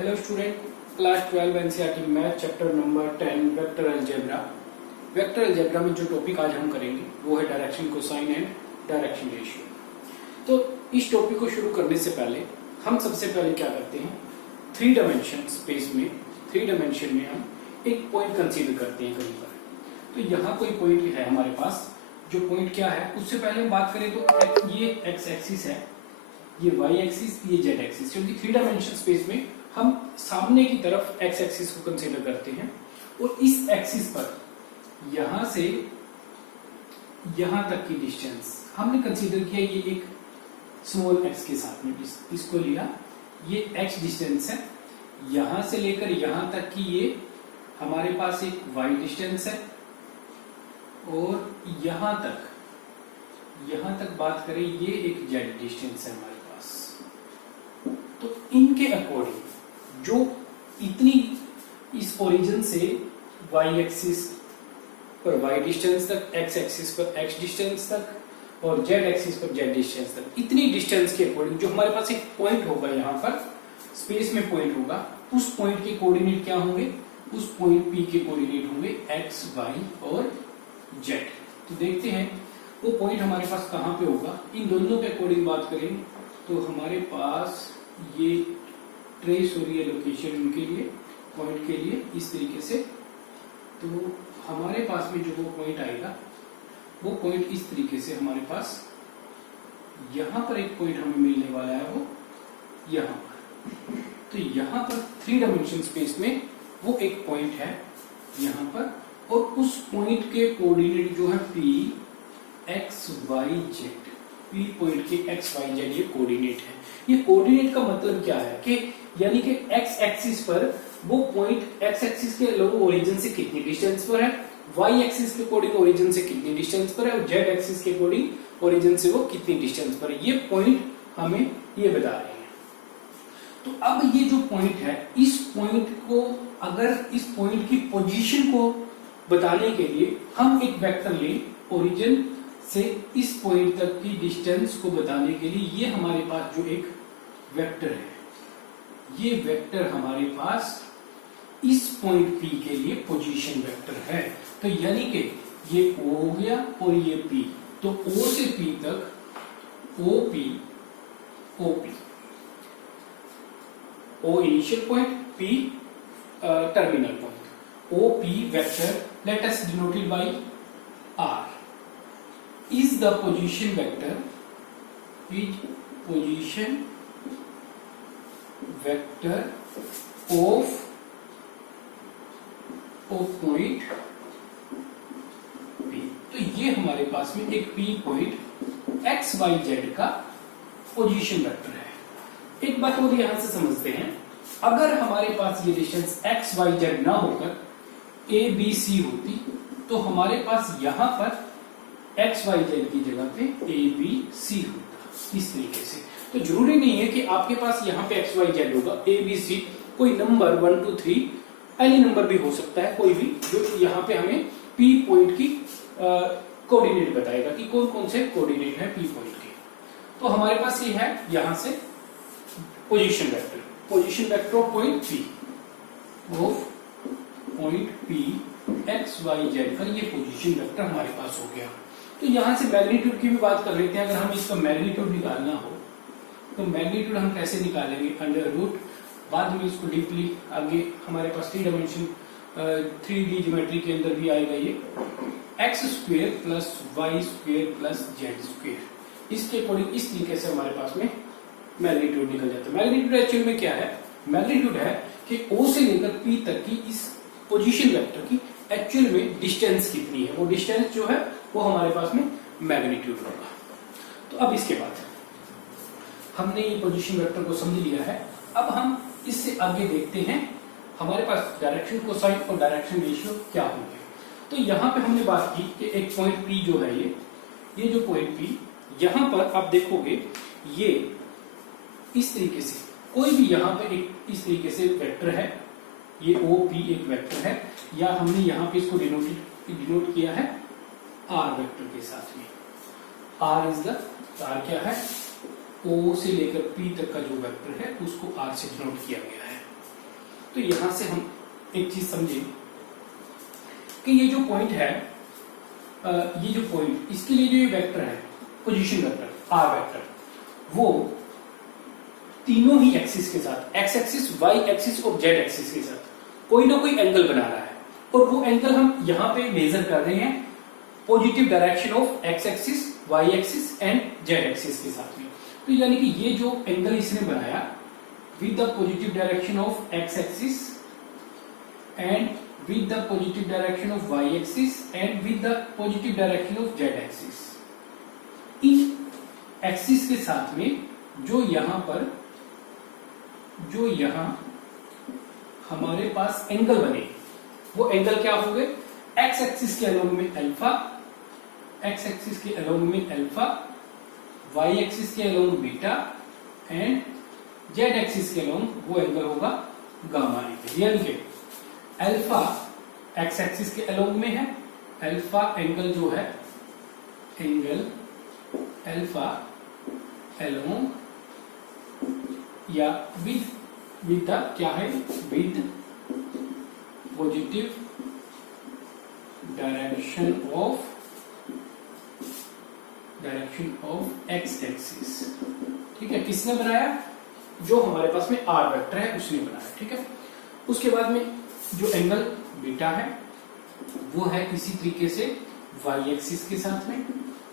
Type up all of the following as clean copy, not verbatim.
Hello student, class 12 NCERT math chapter number 10 vector algebra. Vector algebra में जो topic आज हम करेंगे वो है direction cosine and direction ratio. तो इस टॉपिक को शुरू करने से पहले हम सबसे पहले क्या करते हैं, थ्री डायमेंशन स्पेस में, थ्री डायमेंशन में हम एक पॉइंट कंसीडर करते हैं कहीं पर। तो यहाँ कोई पॉइंट है हमारे पास, जो पॉइंट क्या है उससे पहले हम बात करें तो ये एक्स एक्सिस है, ये वाई एक्सिस, ये जेड एक्सिस, क्योंकि थ्री डायमेंशन स्पेस में हम सामने की तरफ एक्स एक्सिस को कंसीडर करते हैं और इस एक्सिस पर यहां से यहां तक की डिस्टेंस हमने कंसीडर किया, ये एक स्मॉल एक्स के साथ में इसको लिया, ये एक्स डिस्टेंस है, यहां से लेकर यहां तक की ये हमारे पास एक वाई डिस्टेंस है, और यहां तक बात करें ये एक जेड डिस्टेंस है हमारे पास। तो इनके अकॉर्डिंग जो इतनी इस ओरिजिन से y एक्सिस पर y डिस्टेंस तक, x एक्सिस पर x डिस्टेंस तक और z एक्सिस पर z डिस्टेंस तक, इतनी डिस्टेंस के अकॉर्डिंग जो हमारे पास एक पॉइंट होगा, यहाँ पर स्पेस में पॉइंट होगा, उस पॉइंट के कोऑर्डिनेट क्या होंगे, उस पॉइंट P के कोऑर्डिनेट होंगे x, y और z। तो देखते हैं वो पॉइंट हमारे पास कहाँ पे होगा। इन दोनों के अकॉर्डिंग बात करें तो हमारे पास ये ट्रेस हो रही है लोकेशन उनके लिए, पॉइंट के लिए इस तरीके से। तो हमारे पास में जो वो पॉइंट आएगा, वो पॉइंट इस तरीके से हमारे पास यहां पर एक पॉइंट हमें मिलने वाला है, वो यहां पर। तो यहां पर थ्री डायमेंशन स्पेस में वो एक पॉइंट है यहां पर, और उस पॉइंट के कोऑर्डिनेट जो है P x y z, P point के x y z ये कोऑर्डिनेट है। ये कोऑर्डिनेट का मतलब क्या है कि यानी कि x एक्सिस पर वो पॉइंट x एक्सिस के लोग ओरिजिन से कितनी डिस्टेंस पर है, y एक्सिस के अकॉर्डिंग ओरिजिन से कितनी डिस्टेंस पर है, और z एक्सिस के अकॉर्डिंग ओरिजिन से वो कितनी डिस्टेंस पर है, ये पॉइंट हमें ये बता रहे हैं। तो अब ये जो पॉइंट है, इस पॉइंट को, अगर इस पॉइंट की पोजीशन को बताने के लिए हम एक वेक्टर लें, ओरिजिन से इस पॉइंट तक की डिस्टेंस को बताने के लिए ये हमारे पास जो एक वेक्टर है, ये वेक्टर हमारे पास इस पॉइंट P के लिए पोजीशन वेक्टर है। तो यानी कि ये O हो गया और ये P, तो O से P तक OP, O initial point, P terminal point, OP vector, let us denote it by R, is the position vector, is position vector of point P। तो ये हमारे पास में एक P point x y z का position vector है। एक बात और यहां से समझते हैं, अगर हमारे पास ये डिस्टेंस x y z ना होकर a b c होती, तो हमारे पास यहां पर x y z की जगह पे a b c होता, इस तरीके से। तो जरूरी नहीं है कि आपके पास यहाँ पे x y z होगा, a b c, कोई नंबर 1 2 3 एनी नंबर भी हो सकता है, कोई भी, जो यहाँ पे हमें P पॉइंट की कोऑर्डिनेट बताएगा कि कौन कौन से कोऑर्डिनेट है P पॉइंट के। तो हमारे पास ये है यहाँ से position vector, position vector of point P, of point P x y z का ये पोजीशन वेक्टर हमारे पास हो गया। तो यहाँ से मैग्नीट्यूड की भी बात कर लेते हैं। अगर हम इसका मैग्नीट्यूड निकालना हो तो मैग्नीट्यूड हम कैसे निकालेंगे, अंडर रूट, बाद में इसको डीपली आगे हमारे पास थ्री डायमेंशन 3D ज्योमेट्री के अंदर भी आएगा, ये X square plus Y square plus Z square, इसके अकॉर्डिंग इस तरीके से हमारे पास में मैग्नीट्यूड निकल जाता है। मैग्नीट्यूड एक्चुअल में क्या है, मैग्नीट्यूड है कि O से लेकर P तक की इस पोजीशन वेक्टर की एक्चुअल में डिस्टेंस कितनी है, वो डिस्टेंस जो है वो हमारे पास में मैग्नीट्यूड होगा। तो अब इसके बाद हमने ये पोजीशन वेक्टर को समझ लिया है, अब हम इससे आगे देखते हैं हमारे पास डायरेक्शन कोसाइन और डायरेक्शन रेशियो क्या होंगे। तो यहाँ पे हमने बात की कि एक पॉइंट P जो है, ये जो पॉइंट P, यहाँ पर आप देखोगे ये इस तरीके से, कोई भी यहाँ पे एक इस तरीके से वेक्टर है, ये OP एक वेक्टर है, या हमने यहाँ पे इसको डिनोट किया है R वेक्टर के साथ में। R इज द, R क्या है, O से लेकर P तक का जो वेक्टर है उसको R से डिनोट किया गया है। तो यहां से हम एक चीज समझे कि ये जो पॉइंट है, ये जो पॉइंट, इसके लिए जो ये वेक्टर है, पोजीशन वेक्टर आर वेक्टर, वो तीनों ही एक्सिस के साथ, एक्स एक्सिस, वाई एक्सिस और जेड एक्सिस के साथ कोई ना कोई एंगल बना रहा है, और वो एंगल हम यहां पे मेजर कर रहे हैं positive direction of X axis, Y axis and Z axis के साथ में। तो यानी कि ये जो एंगल इसने बनाया with the positive direction of X axis and with the positive direction of y axis and with the positive direction of z axis, in axis के साथ में जो यहां हमारे पास एंगल बने, वो एंगल क्या होंगे, एक्स एक्सिस के अलोंग में अल्फा, एक्स एक्सिस के अलोंग में अल्फा, वाई एक्सिस के along beta and Z axis के अलोंग वो एंगल होगा गामा एंगल। यानी कि अल्फा एक्स एक्सिस के अलोंग में है, अल्फा एंगल जो है, एंगल अल्फा अलोंग या विद द क्या है, with positive direction of X axis. ठीक है, किसने बनाया, जो हमारे पास में आर वेक्टर है उसने बनाया। ठीक है, उसके बाद में जो एंगल बीटा है वो है इसी तरीके से वाई एक्सिस के साथ में,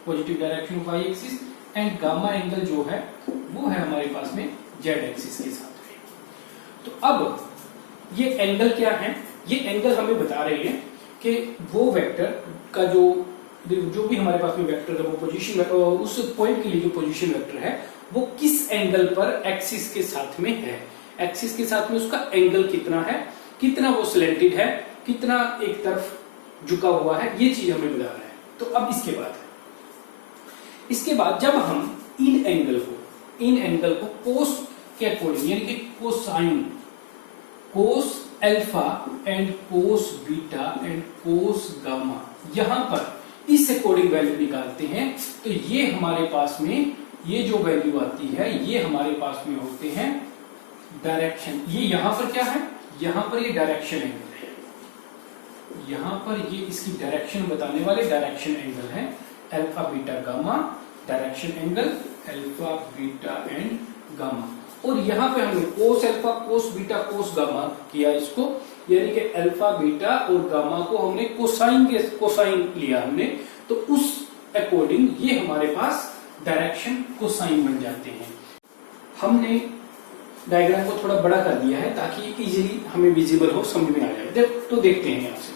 positive direction of Y axis, and gamma angle जो है वो है हमारे पास में जेड एक्सिस के साथ में। तो अब ये एंगल क्या है, ये एंगल हमें बता रही है कि वो वेक्टर का जो भी हमारे पास में वेक्टर है, वो पोजीशन, उस पॉइंट के लिए जो पोजीशन वेक्टर है वो किस एंगल पर एक्सिस के साथ में है, एक्सिस के साथ में उसका एंगल कितना है, कितना वो स्लेंटेड है, कितना एक तरफ झुका हुआ है, ये चीज हमें बता रहा है। तो अब इसके बाद जब हम इन एंगल को कोस के अकॉर्डिंग, यानी कि cosine, cos alpha and cos beta and cos gamma, यहां पर इस अकॉर्डिंग वैल्यू निकालते हैं, तो ये हमारे पास में ये जो वैल्यू आती है, ये हमारे पास में होते हैं डायरेक्शन। ये यहां पर क्या है, यहां पर ये डायरेक्शन एंगल है, यहां पर ये इसकी डायरेक्शन बताने वाले डायरेक्शन एंगल है, alpha beta gamma, direction angle alpha beta and gamma. और यहां पे हमने कोस alpha, cos beta, cos gamma किया इसको, यानी कि अल्फा बीटा और गामा को हमने कोसाइन लिया हमने, तो उस अकॉर्डिंग ये हमारे पास डायरेक्शन कोसाइन बन जाते हैं। हमने डायग्राम को थोड़ा बड़ा कर दिया है ताकि इजीली हमें विजिबल हो, समझ में आ जाए। तो देखते हैं यहां से,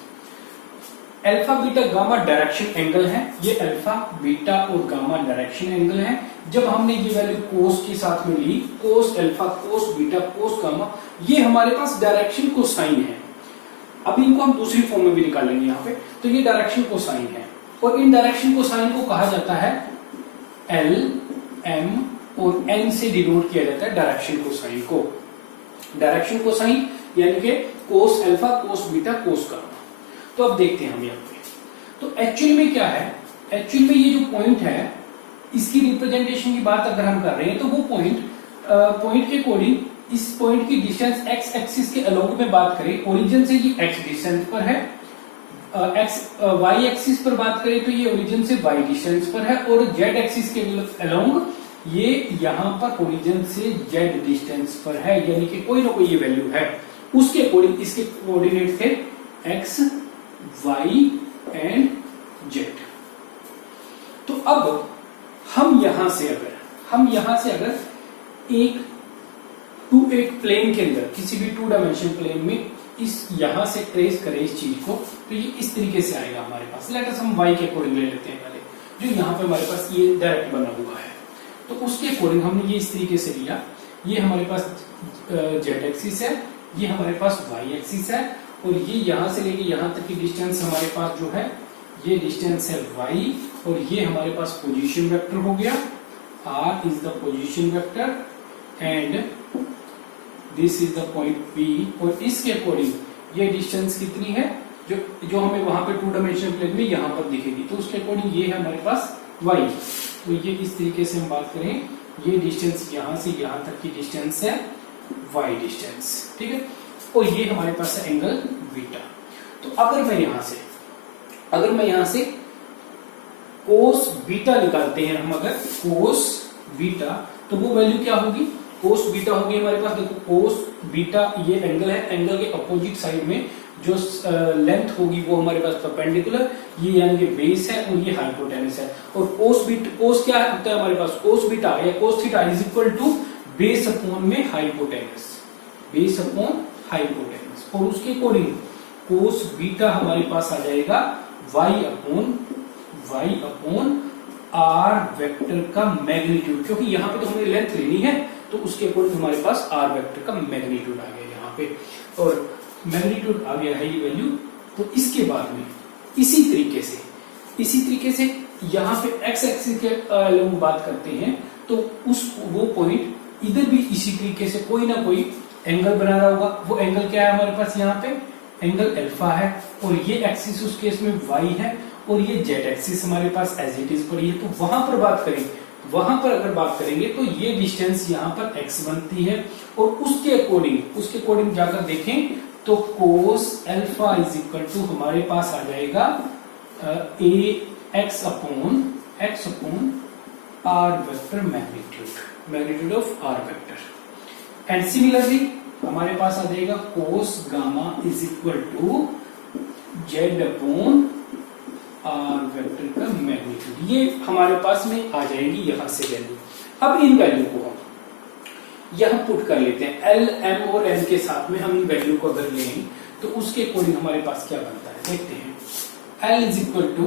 alpha beta gamma direction angle है, ये अल्फा बीटा और गामा डायरेक्शन एंगल है। जब हमने ये वैल्यू कोस के साथ में ली, cos alpha, cos beta, cos gamma, ये हमारे पास डायरेक्शन कोसाइन है। अभी इनको हम दूसरी फॉर्म में भी निकालेंगे यहाँ पे, तो ये डायरेक्शन कोसाइन है, और इन डायरेक्शन कोसाइन को कहा जाता है एल, एम और एन से डिनोट किया जाता है डायरेक्शन कोसाइन को। डायरेक्शन कोसाइन यानी कि कोस alpha, cos beta, cos gamma. तो अब देखते हैं हम यहाँ पे, तो एक्चुअल में क्या है, एक्चुअल में ये जो पॉइंट है, इसकी रिप्रेजेंटेशन की बात अगर हम कर रहे हैं, तो वो पॉइंट के अकॉर्डिंग इस पॉइंट की डिस्टेंस एक्स एक्सिस के अलोंग में बात करें, ओरिजिन से ये एक्स डिस्टेंस पर है, वाई एक्सिस पर बात करें तो ये ओरिजिन से वाई डिस्टेंस पर है, और जेड एक्सिस के अलोंग ये यहां पर ओरिजिन से जेड डिस्टेंस पर है, यानी कि कोई ना कोई ये वैल्यू है। उसके अकॉर्डिंग इसके कोऑर्डिनेट थे एक्स, वाई एंड जेड। तो अब हम यहां से अगर एक प्लेन के अंदर, किसी भी 2 डायमेंशन प्लेन में इस यहां से ट्रेस करें इस चीज को, तो ये इस तरीके से आएगा हमारे पास। लेट अस हम वाई के अकॉर्डिंग ले लेते हैं पहले, जो यहाँ पे हमारे पास ये डायरेक्ट बना हुआ है, तो उसके अकॉर्डिंग हमने ये इस तरीके से लिया। ये हमारे पास जेड एक्सिस है, ये हमारे पास वाई एक्सिस है, और ये यहां से लेके यहां तक की डिस्टेंस हमारे पास जो है, ये डिस्टेंस है वाई, और ये हमारे पास पोजीशन वेक्टर हो गया, R is the position vector and this is the point P. और इसके अकॉर्डिंग ये डिस्टेंस कितनी है, जो हमें वहां पे 2 डायमेंशनल प्लेन में यहां पर दिखेगी, तो उसके अकॉर्डिंग ये है हमारे पास वाई। तो ये इस तरीके से हम बात करें, ये डिस्टेंस यहां से यहां तक की डिस्टेंस है वाई डिस्टेंस। ठीक है, और ये हमारे पास है एंगल बीटा। तो अगर मैं यहां से कोस बीटा निकालते हैं हम, अगर कोस बीटा, तो वो वैल्यू क्या होगी, कोस बीटा होगी हमारे पास, देखो कोस बीटा ये एंगल है, एंगल के अपोजिट साइड में जो लेंथ होगी वो हमारे पास परपेंडिकुलर, ये यानी कि बेस है और ये हाइपोटेनस है। और कोस क्या होता है हमारे पास, कोस बीटा या cos theta is equal to base upon में हाइपोटेनस, बेस अपॉन हाइपोटेनस। और उसके अकॉर्डिंग कोस बीटा हमारे पास आ जाएगा y अपॉन आर वेक्टर का मैग्नीट्यूड, क्योंकि यहाँ पे तो हमें लेंथ लेनी है, तो उसके अकॉर्डिंग हमारे पास आर वेक्टर का मैग्नीट्यूड आ गया यहाँ पे, और मैग्नीट्यूड आ गया है ये वैल्यू। तो इसके बाद में इसी तरीके से यहाँ पे एक्स एक्सिस के लोग बात करते हैं, तो वो पॉइंट इधर भी इसी तरीके से कोई ना कोई एंगल बना रहा होगा। वो एंगल क्या है हमारे पास, यहाँ पे एंगल अल्फा है, और ये एक्सिस उस केस में y है, और ये जेड एक्सिस हमारे पास एज इट इज पड़ी है। तो वहां पर अगर बात करेंगे तो ये डिस्टेंस यहाँ पर x बनती है, और उसके अकॉर्डिंग जाकर देखें तो cos alpha is equal to हमारे पास आ जाएगा X upon R vector magnitude of R vector. And similarly हमारे पास आ जाएगा cos gamma is equal to Z upon R vector का मैग्नीट्यूड। ये हमारे पास में आ जाएगी यहां से वैल्यू। अब इन वैल्यू को हम यहां पुट कर लेते हैं, एल एम और एन के साथ में हम इन वैल्यू को अगर लें तो उसके अकॉर्डिंग हमारे पास क्या बनता है, देखते हैं। L is equal to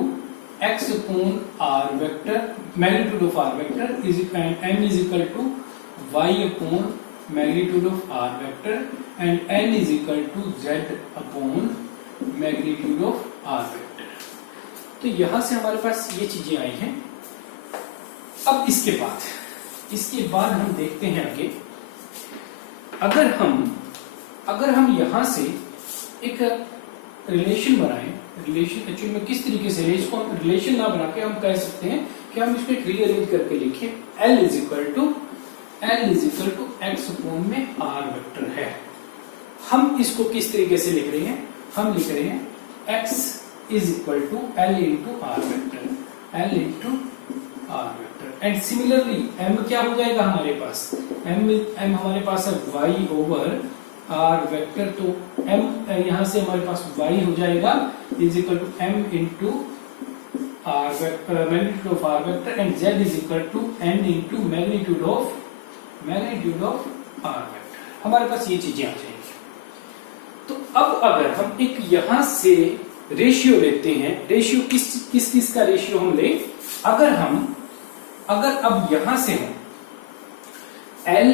X upon R vector magnitude of R vector is M is equal to Y upon magnitude of R vector, and N is equal to Z upon magnitude of R vector. तो यहां से हमारे पास ये चीजें आई हैं। अब इसके बाद हम देखते हैं आगे, अगर हम यहां से एक रिलेशन बनाएं, रिलेशन एक्चुअली में किस तरीके से रिलेशन ना बना के हम कह सकते हैं कि हम इसको एक रीअरेंज करके लिखें, L is equal to X upon में आर वेक्टर है। हम इसको किस तरीके से लिख रहे हैं, हम लिख रहे हैं x is equal to L into R vector, and similarly m क्या हो जाएगा हमारे पास, m हमारे पास है y ओवर आर वेक्टर, तो m यहां से हमारे पास y हो जाएगा is equal to m into R vector magnitude of R vector, and z is equal to n into magnitude of R vector. हमारे पास ये चीजें आ जाएंगी। तो अब अगर हम एक यहां से रेशियो लेते हैं, रेशियो किस का रेशियो हम ले, अगर अब यहां से हम L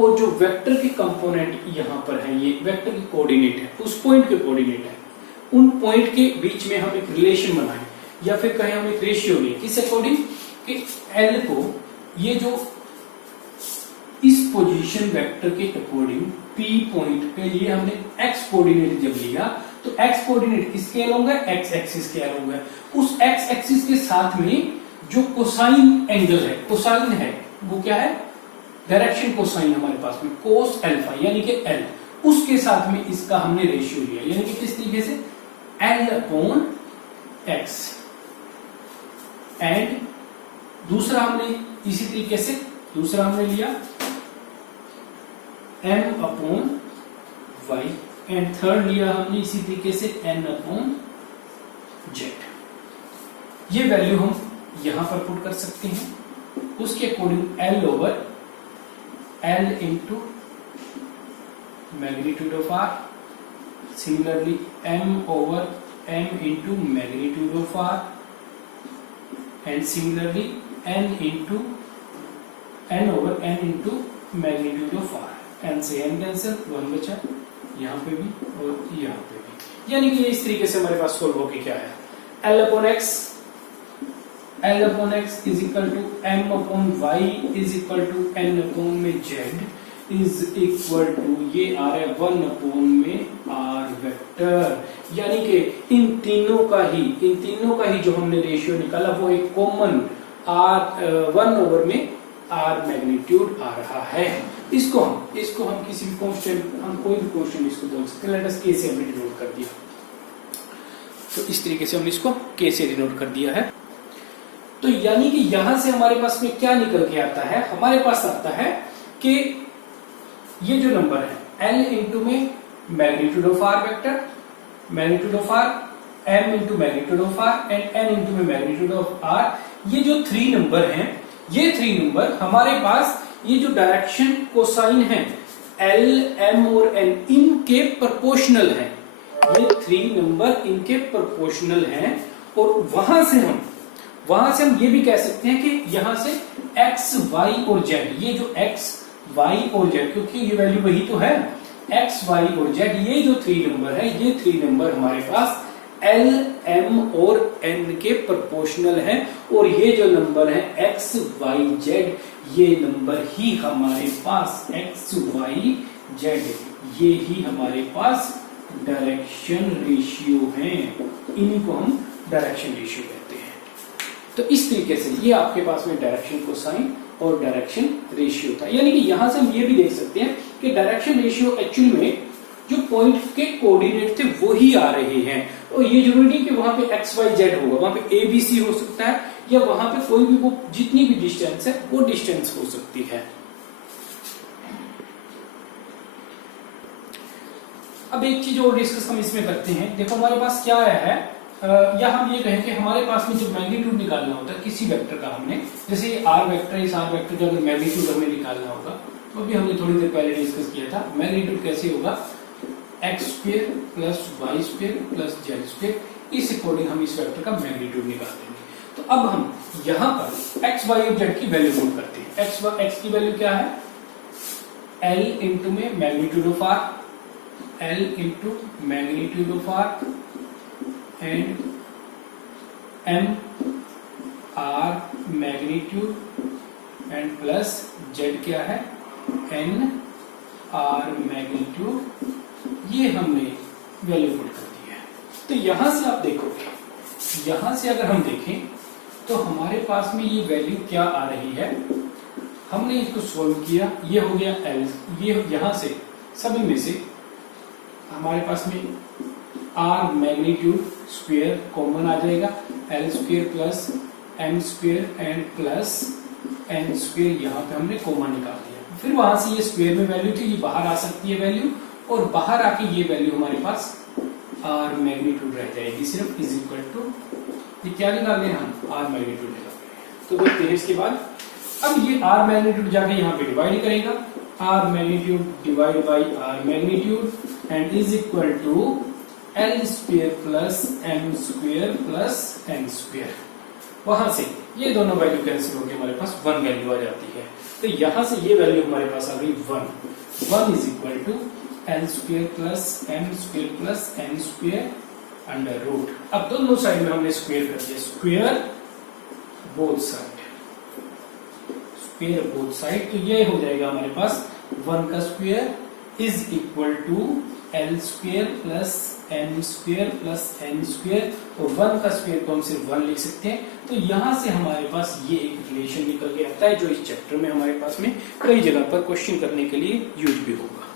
और जो वेक्टर के कंपोनेंट यहां पर है, ये वेक्टर के कोऑर्डिनेट है, उस पॉइंट के कोऑर्डिनेट है, उन पॉइंट के बीच में हम एक रिलेशन बनाएं या फिर कहें हम एक रेशियो लें, किस अकॉर्डिंग कि L को ये जो इस पोजीशन वेक्टर के अकॉर्डिंग P पॉइंट पे लिए हमने x कोऑर्डिनेट जब लिया, तो x कोऑर्डिनेट किसके अलोंग है, x एक्सिस के अलोंग है। उस x एक्सिस के साथ में जो कोसाइन एंगल है, कोसाइन है वो क्या है, डायरेक्शन कोसाइन हमारे पास में कोस अल्फा यानी कि L, उसके साथ में इसका हमने रेशियो लिया, यानी कि किस तरीके से L अपॉन x, एंड दूसरा हमने इसी तरीके से लिया m upon y, and third लिया हमने इसी तरीके से n अपॉन z। ये वैल्यू हम यहां पर पुट कर सकते हैं, उसके according L over L into magnitude of R, similarly m over m into magnitude of R, and similarly n over n into magnitude of R। n से n cancel, 1 बचा यहाँ पे भी और यहाँ पे भी, यानी कि इस तरीके से हमारे पास सोल्व होके क्या है, L upon x is equal to m upon y is equal to n upon में z इज इक्वल टू ये आ रहा है 1 अपॉन में r वेक्टर, यानी कि इन तीनों का ही जो हमने रेशियो निकाला वो एक कॉमन r 1 ओवर में r मैग्नीट्यूड आ रहा है। इसको हम किसी भी कांस्टेंट, हम कोई भी कांस्टेंट इसको बोल सकते हैं। लेट अस के से हमने डिनोट कर दिया, तो इस तरीके से हमने इसको के से डिनोट कर दिया है। तो यानी कि यहां से हमारे पास में क्या निकल के आता है, हमारे पास आता है कि ये जो नंबर है L इंटू में magnitude of R vector, magnitude of R, M into magnitude of R and N into में मैग्नीट्यूड ऑफ आर, ये जो 3 नंबर हैं, ये 3 नंबर हमारे पास ये जो डायरेक्शन कोसाइन है L, M और N इनके प्रोपोर्शनल है। ये 3 नंबर इनके प्रोपोर्शनल हैं और वहां से हम ये भी कह सकते हैं कि यहां से x, y और z, ये जो x, y और z, क्योंकि ये वैल्यू वही तो है, x, y और z, ये जो 3 नंबर है, ये 3 नंबर हमारे पास L, M और N के प्रोपोर्शनल हैं और ये जो नंबर है x, y, z, ये नंबर ही हमारे पास x, y, z, ये ही हमारे पास डायरेक्शन रेशियो हैं। इन्हीं को हम डायरेक्शन रेशियो कहते हैं। तो इस तरीके से ये आपके पास में डायरेक्शन कोसाइन और डायरेक्शन रेशियो था। यानी कि यहां से हम ये भी देख सकते हैं कि डायरेक्शन रेशियो एक्चुअली में जो पॉइंट के कोऑर्डिनेट थे वो ही आ रहे हैं, और ये जरूरी नहीं कि वहां पे एक्स, वाई, जेड होगा, वहां पे ए, बी, सी हो सकता है, या वहां पे कोई भी वो जितनी भी डिस्टेंस है वो डिस्टेंस हो सकती है। अब एक चीज और डिस्कस हम इसमें करते हैं। देखो हमारे पास क्या आया है, या हम ये कहें कि हमारे पास में जब मैग्नीट्यूड निकालना होता है किसी वेक्टर का, हमने जैसे ये आर वेक्टर, इस आर वेक्टर का अगर मैग्नीट्यूड हमें निकालना होगा, तो अभी हमने थोड़ी देर पहले डिस्कस किया था, मैग्नीट्यूड कैसे होगा, X square plus Y square plus Z square, इस अकॉर्डिंग हम इस वेक्टर का मैग्नीट्यूड निकाल देंगे। तो अब हम यहाँ पर एक्स, वाई और जेड की वैल्यू पुट करते हैं। एक्स की वैल्यू क्या है, एल इंटू में magnitude of R, L into magnitude of arc and M R magnitude and plus Z क्या है, N R magnitude, ये हमने वैल्यू पुट कर दी है। तो यहां से आप देखोगे, यहां से अगर हम देखें तो हमारे पास में ये वैल्यू क्या आ रही है, हमने इसको सोल्व किया, ये हो गया L, ये यहां से सभी में से हमारे पास में आर मैग्नीट्यूड स्क्वायर कॉमन आ जाएगा, L square plus M square and plus N square, यहाँ पे हमने कॉमन निकाल दिया। फिर वहां से ये स्क्वायर में वैल्यू थी, ये बाहर आ सकती है वैल्यू, और बाहर आके ये वैल्यू हमारे पास आर मैग्नीट्यूड रह जाएगी सिर्फ, इज इक्वल टू, ये क्या निकाल रहे हैं हम, आर मैग्नीट्यूड निकाल रहे हैं। तो देखते हैं इसके बाद, अब ये आर मैग्नीट्यूड जाके यहाँ पे डिवाइड करेगा, R magnitude divide by R magnitude and is equal to L square plus M square plus N square. वहां से ये दोनों वैल्यू कैंसिल होकर हमारे पास 1 वैल्यू आ जाती है। तो यहां से ये वैल्यू हमारे पास आ गई 1 is equal to L square plus M square plus N square under root. अब दोनों साइड में हमने स्क्वायर कर दिया, square both side, square both side, तो ये हो जाएगा हमारे पास 1 का square is equal to L square plus M square plus N square, और 1 का स्क्वायर को हम सिर्फ 1 लिख सकते हैं। तो यहां से हमारे पास ये एक रिलेशन निकल के आता है जो इस चैप्टर में हमारे पास में कई जगह पर क्वेश्चन करने के लिए यूज भी होगा।